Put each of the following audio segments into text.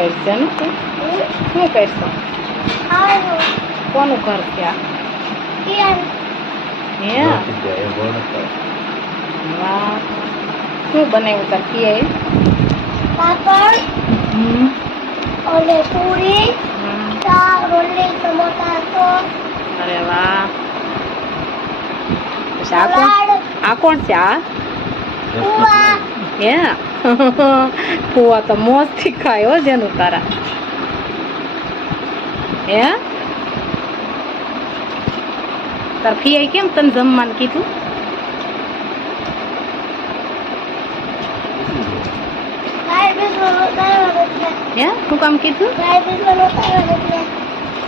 કરશે ને તું શું કરશો કોનું ઘર છે હે વાહ શું બનાવ્યું તાર પિયાએ પાપડ અને પૂરી શાક રોટલી ટમાટા સોસ અરે વાહ આ કોણ છે આ કુવા હે પુઆ તો મોજથી ખાય હો જેનું તારા હે તાર ફિયાઈ કેમ તને જમવાનું કીધું હે શું કામ કીધું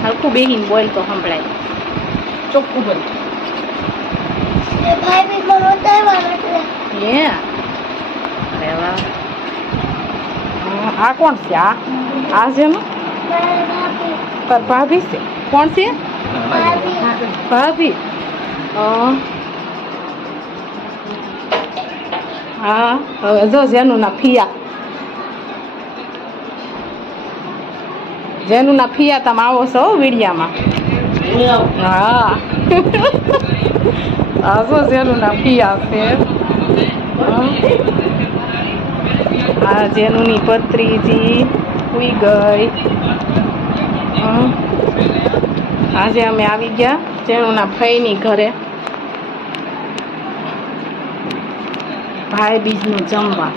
હલકું બેહીને બોલ તો સંભળાય ચોખ્ખું બોલ હે અરે વાહ આ કોણ છે આ છે ને તાર ભાભી છે કોણ છે ભાભી હા હવે જો જેનું ના ફિયા જેનું ના ફિયા તમે આવો છો વિડિયામાં હા હા શું જેનું ના ફિયા છે હા જેનુંની પત્રીજી સુઈ ગઈ આજે અમે આવી ગયા જેનુંના ફઈની ઘરે ભાઈ બીજનું જમવા